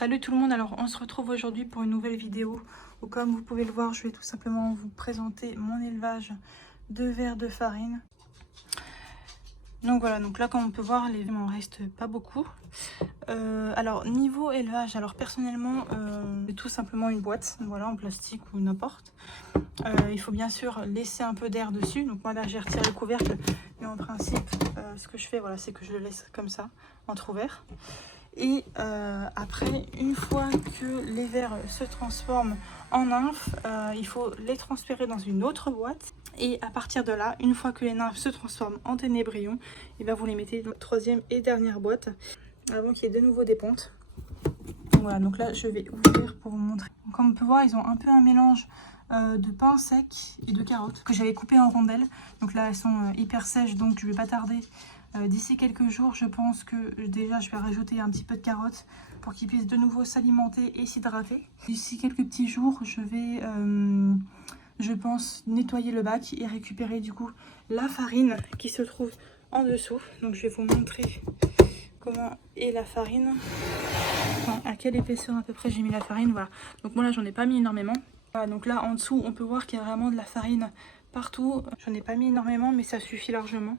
Salut tout le monde, alors on se retrouve aujourd'hui pour une nouvelle vidéo où, comme vous pouvez le voir, je vais tout simplement vous présenter mon élevage de vers de farine. Donc voilà, donc là comme on peut voir, les il m'en reste pas beaucoup. Alors niveau élevage, alors personnellement c'est tout simplement une boîte, voilà, en plastique ou n'importe. Il faut bien sûr laisser un peu d'air dessus, donc moi là j'ai retiré le couvercle, mais en principe ce que je fais, voilà, c'est que je le laisse comme ça, entrouvert. Et après, une fois que les vers se transforment en nymphes, il faut les transférer dans une autre boîte. Et à partir de là, une fois que les nymphes se transforment en ténébrions, et ben vous les mettez dans la troisième et dernière boîte avant qu'il y ait de nouveau des pontes. Voilà, donc là je vais ouvrir pour vous montrer. Donc, comme on peut voir, ils ont un peu un mélange de pain sec et de carottes que j'avais coupé en rondelles. Donc là elles sont hyper sèches, donc je vais pas tarder. D'ici quelques jours, je pense que déjà je vais rajouter un petit peu de carottes pour qu'ils puissent de nouveau s'alimenter et s'hydrater. D'ici quelques petits jours, je vais, je pense, nettoyer le bac et récupérer du coup la farine qui se trouve en dessous. Donc je vais vous montrer comment est la farine, enfin, à quelle épaisseur à peu près j'ai mis la farine. Voilà. Donc moi là j'en ai pas mis énormément. Voilà, donc là en dessous on peut voir qu'il y a vraiment de la farine partout. J'en ai pas mis énormément mais ça suffit largement.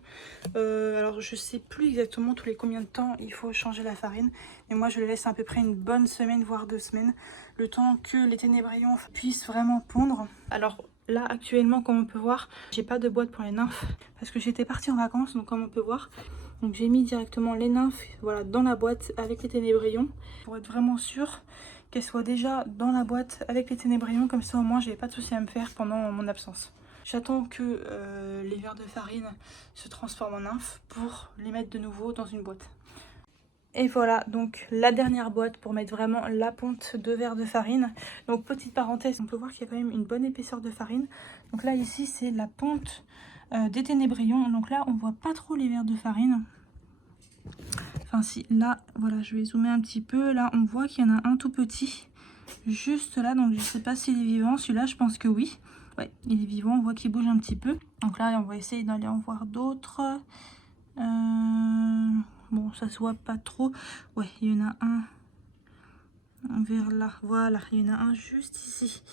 Alors je sais plus exactement tous les combien de temps il faut changer la farine, mais moi je le laisse à peu près une bonne semaine voire 2 semaines, le temps que les ténébrions puissent vraiment pondre. Alors là actuellement, comme on peut voir, j'ai pas de boîte pour les nymphes parce que j'étais partie en vacances, donc comme on peut voir, donc j'ai mis directement les nymphes, voilà, dans la boîte avec les ténébrions pour être vraiment sûre qu'elles soient déjà dans la boîte avec les ténébrions, comme ça au moins j'avais pas de souci à me faire pendant mon absence. J'attends que les vers de farine se transforment en nymphes pour les mettre de nouveau dans une boîte. Et voilà, donc la dernière boîte pour mettre vraiment la ponte de vers de farine. Donc petite parenthèse, on peut voir qu'il y a quand même une bonne épaisseur de farine. Donc là ici c'est la ponte des ténébrions. Donc là on voit pas trop les vers de farine. Enfin si, là voilà, je vais zoomer un petit peu. Là on voit qu'il y en a un tout petit juste là, donc je sais pas s'il est vivant. Celui-là je pense que oui. Ouais, il est vivant, on voit qu'il bouge un petit peu. Donc là, on va essayer d'aller en voir d'autres. Bon, ça se voit pas trop. Ouais, il y en a un vers là. Voilà, il y en a un juste ici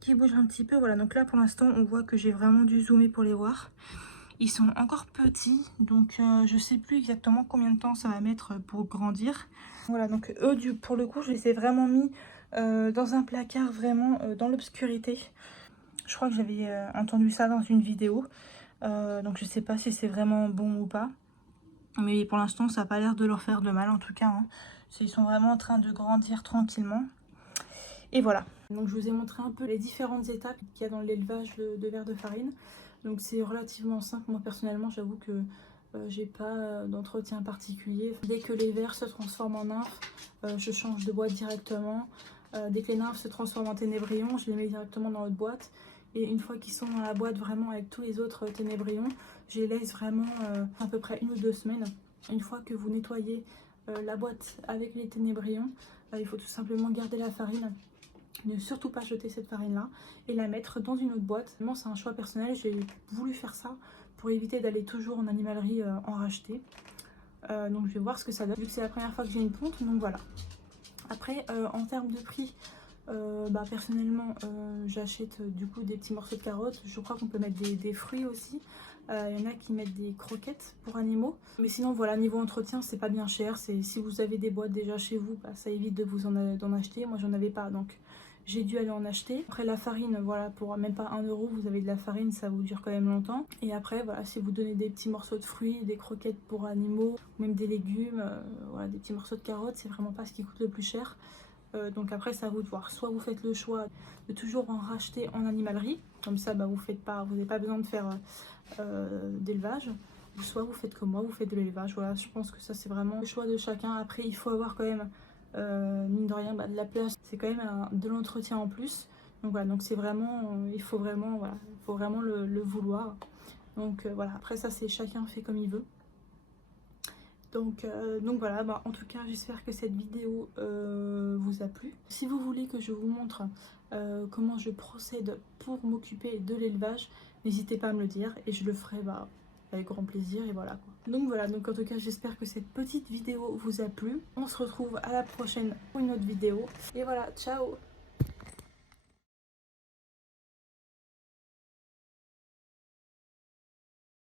qui bouge un petit peu. Voilà, donc là, pour l'instant, on voit que j'ai vraiment dû zoomer pour les voir. Ils sont encore petits, donc je sais plus exactement combien de temps ça va mettre pour grandir. Voilà, donc eux, pour le coup, je les ai vraiment mis dans un placard, vraiment dans l'obscurité. Je crois que j'avais entendu ça dans une vidéo. Donc je sais pas si c'est vraiment bon ou pas. Mais pour l'instant, ça n'a pas l'air de leur faire de mal en tout cas. Hein. Ils sont vraiment en train de grandir tranquillement. Et voilà. Donc je vous ai montré un peu les différentes étapes qu'il y a dans l'élevage de vers de farine. Donc c'est relativement simple. Moi personnellement, j'avoue que j'ai pas d'entretien particulier. Dès que les vers se transforment en nymphes, je change de boîte directement. Dès que les nymphes se transforment en ténébrions, je les mets directement dans l'autre boîte. Et une fois qu'ils sont dans la boîte vraiment avec tous les autres ténébrions, je les laisse vraiment à peu près 1 ou 2 semaines. Une fois que vous nettoyez la boîte avec les ténébrions, il faut tout simplement garder la farine. Ne surtout pas jeter cette farine là et la mettre dans une autre boîte. Vraiment c'est un choix personnel, j'ai voulu faire ça pour éviter d'aller toujours en animalerie en racheter. Donc je vais voir ce que ça donne vu que c'est la première fois que j'ai une ponte, donc voilà. Après en termes de prix, personnellement j'achète du coup des petits morceaux de carottes. Je crois qu'on peut mettre des fruits aussi. Il y en a qui mettent des croquettes pour animaux. Mais sinon voilà, niveau entretien c'est pas bien cher. Si vous avez des boîtes déjà chez vous, ça évite de vous d'en acheter. Moi j'en avais pas, donc j'ai dû aller en acheter. Après la farine, voilà, pour même pas 1 euro, vous avez de la farine, ça vous dure quand même longtemps. Et après, voilà, si vous donnez des petits morceaux de fruits, des croquettes pour animaux, même des légumes, voilà, des petits morceaux de carottes, c'est vraiment pas ce qui coûte le plus cher. Donc après, c'est à vous de voir. Soit vous faites le choix de toujours en racheter en animalerie, comme ça, vous n'avez pas besoin de faire d'élevage. Soit vous faites comme moi, vous faites de l'élevage. Voilà, je pense que ça, c'est vraiment le choix de chacun. Après, il faut avoir quand même mine de rien, de la place, c'est quand même de l'entretien en plus. Donc voilà, donc c'est vraiment, il faut vraiment, voilà, il faut vraiment le vouloir. Donc voilà, après ça c'est chacun fait comme il veut. Donc voilà, en tout cas j'espère que cette vidéo vous a plu. Si vous voulez que je vous montre comment je procède pour m'occuper de l'élevage, n'hésitez pas à me le dire et je le ferai avec grand plaisir et voilà quoi. Donc voilà, donc en tout cas j'espère que cette petite vidéo vous a plu. On se retrouve à la prochaine pour une autre vidéo. Et voilà, ciao!